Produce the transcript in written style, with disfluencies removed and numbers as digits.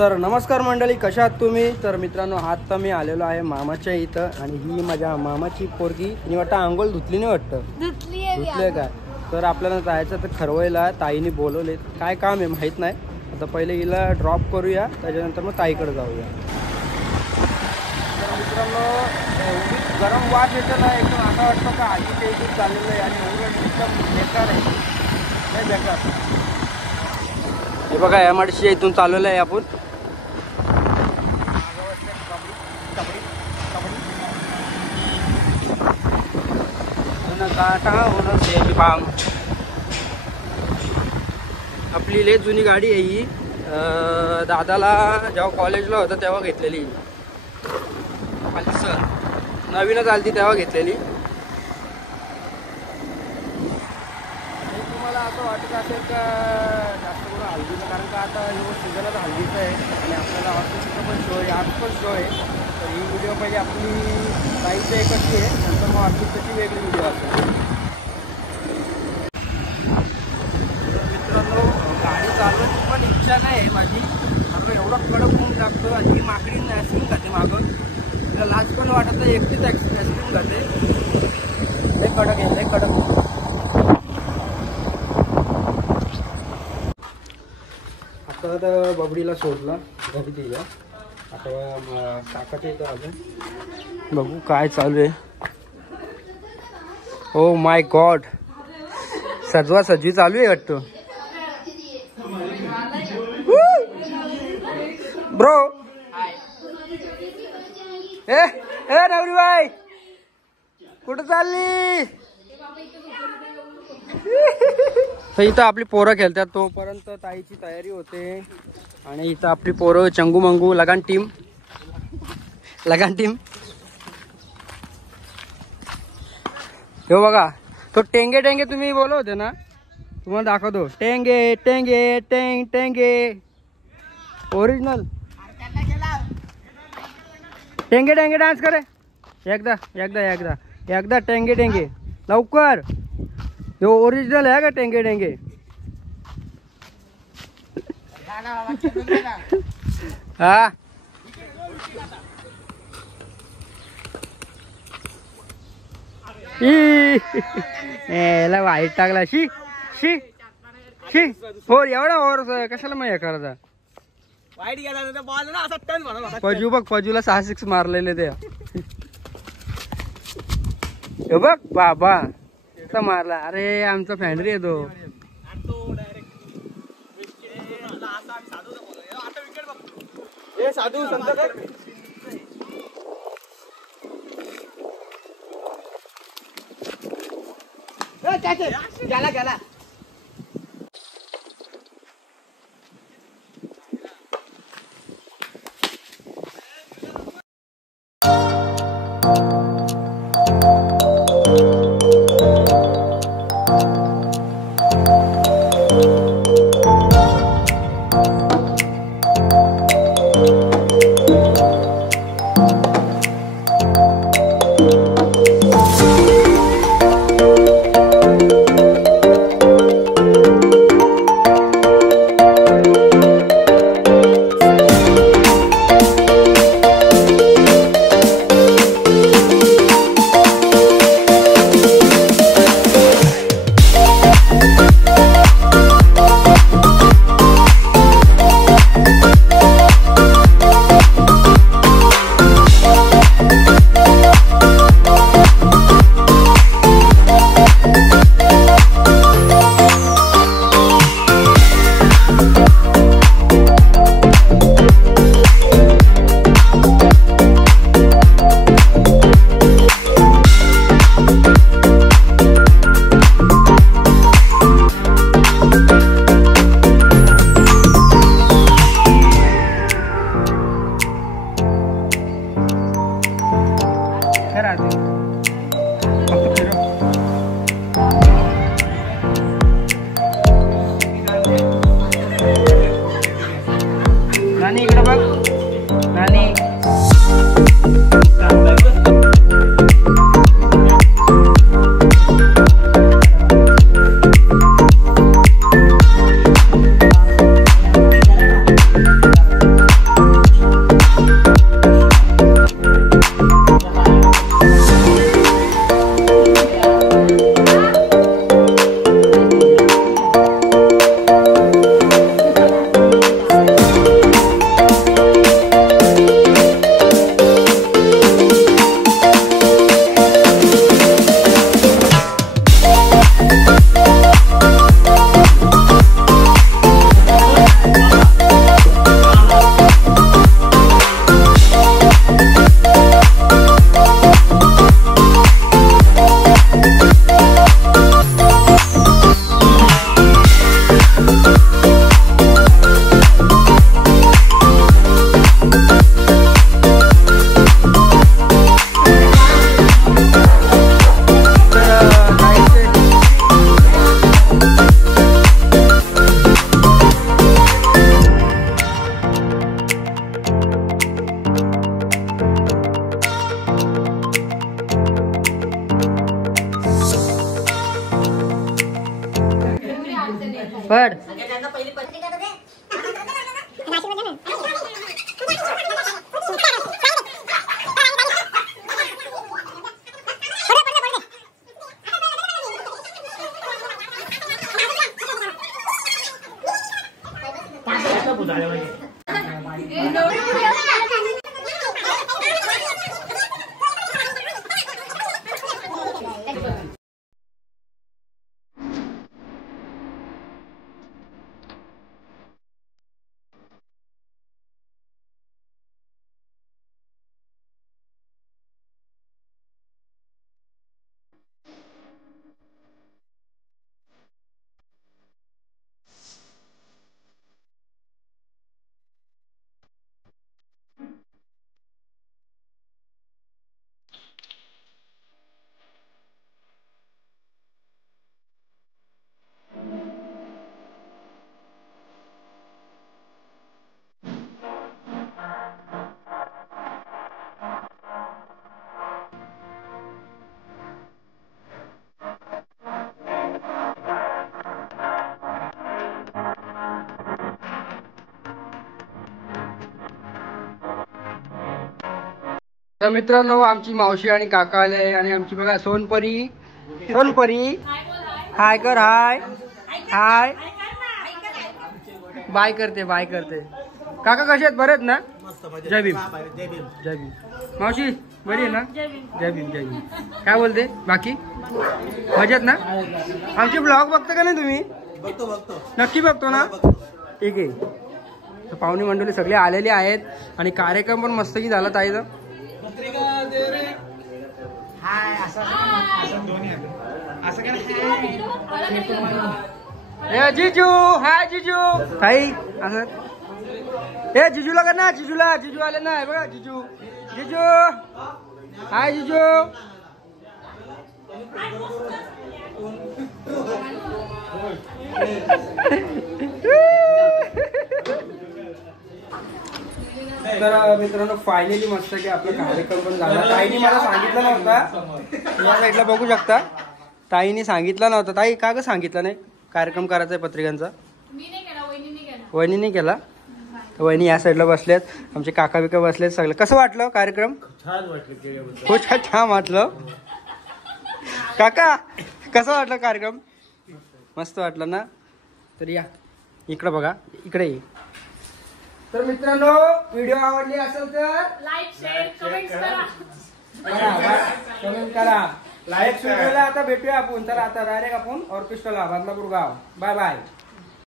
तर नमस्कार मंडळी, कशा आहात तुम्ही? तर मित्रांनो, आता मी आलेलो आहे मामाच्या इथं आणि ही माझ्या मामाची पोरगी. मी वाटतं आंघोळ धुतली नाही वाटतं. धुतले काय? तर आपल्याला जायचं तर खरवईला ताईने बोलवले. काय काम आहे माहीत नाही. आता पहिले हिला ड्रॉप करूया, त्याच्यानंतर मग ताईकडे जाऊया. तर मित्रांनो, एवढी गरम वास येतं ना, एकदम असं वाटतं का आधी ते दूध चाललेलं आहे आणि एवढं एकदम बेकार आहे, नाही बेकार. हे बघा, MIDC इथून चालवलं आहे आपण. आपली लय जुनी गाडी आहे ही. दादाला जेव्हा कॉलेजला होता तेव्हा घेतलेली. सर नवीनच आलती तेव्हा घेतलेली. तुम्हाला असं वाटत असेल का जास्त करून हल्दीचं, कारण का आता सीझनच हल्दीचं आहे आणि आपल्याला ऑफिसचं पण शो आहे, आज पण शो आहे. तर ही व्हिडिओ पहिले आपली ताईचं एकच आहे, नंतर मग ऑफिसची वेगळी व्हिडिओ असेल. मित्रांनो, गाडी चालवायची पण इच्छा नाही आहे माझी, कारण एवढं कडक होऊन टाकतो आणि ही माकडी आईस्क्रीम खाते मागं. तिला लाज पण वाटत नाही, एकटीच आईस्क्रीम खाते. लय कडक आहे, लय कडक. आता तर बबडीला सोडला घरी तिच्या. आता काकाच्या इथं अजून बघू काय चालू आहे. ओ माय गॉड, सजवा सजवी चालू आहे वाटतं. ब्रो ए नवरी बाई, कुठं चालली? तर इथं आपली पोरं खेळतात, तोपर्यंत ताईची तयारी होते. आणि इथं आपली पोरं चंगू मंगू लगान टीम. हे बघा, तो टेंगे टेंगे तुम्ही बोलत होते ना, तुम्हाला दाखवतो. टेंगे टेंगे टेंग टेंगे ओरिजिनल टेंगे टेंगे डान्स करे. एकदा एकदा एकदा एकदा टेंगे टेंगे लवकर. हे ओरिजिनल आहे का टेंगे टेंगे? हा, याला वाईट टाकला. शी शी शी हो, एवढा ओर कशाला मग हे करायचा. पजू बघ, पजूला 6 6 मारलेले ते. हे बघ बाबा मारला. अरे आमचा फॅन्ड्री येतो. साधू संत गेला. पड. तर मित्रांनो आमची मावशी आणि काका आले आणि आमची बघा सोनपरी. सोनपरी हाय कर. हाय हाय बाय करते बाय करते. काका कसे आहेत? बरे आहेत ना? जय भीम. जय भीम. मावशी बरी आहे ना? जय भीम जय भीम. काय बोलते बाकी? मजेत ना? आमची ब्लॉग बघता का नाही तुम्ही? बघतो. नक्की बघतो ना? ठीक आहे. पाहुणे मंडळी सगळे आलेले आहेत आणि कार्यक्रम पण मस्त की झाला ताईचा. जिजू हाय जिजू ताई असं. हे जिजूला कर ना. जिजूला. जिजू आले ना बघा. जिजू जिजू हाय जिजू. तर मित्रांनो फायनली मस्त की आपला कार्यक्रम पण झाला. ताईने मला सांगितलं नव्हता. या साईडला बघू शकता. ताईने सांगितलं नव्हतं. ताई का ग सांगितलं नाही कार्यक्रम करायचा आहे पत्रिकांचा? वहिनीने केला. वहिनी या साईडला बसलेत. आमचे काका बिका बसलेत सगळे. कसं वाटलं कार्यक्रम? छान वाटलं. खूप छान वाटलं. काका कसं वाटलं कार्यक्रम? मस्त वाटलं ना? तर या इकडं बघा. इकडे ये. तर मित्रांनो व्हिडिओ आवडली असेल तर लाईक शेअर कमेंट करा. कमेंट करा. लाईक व्हिडिओला आता भेटूया आपण. तर आता डायरेक्ट आपण ऑर्केस्ट्राला बदलापूर गाव. Bye bye.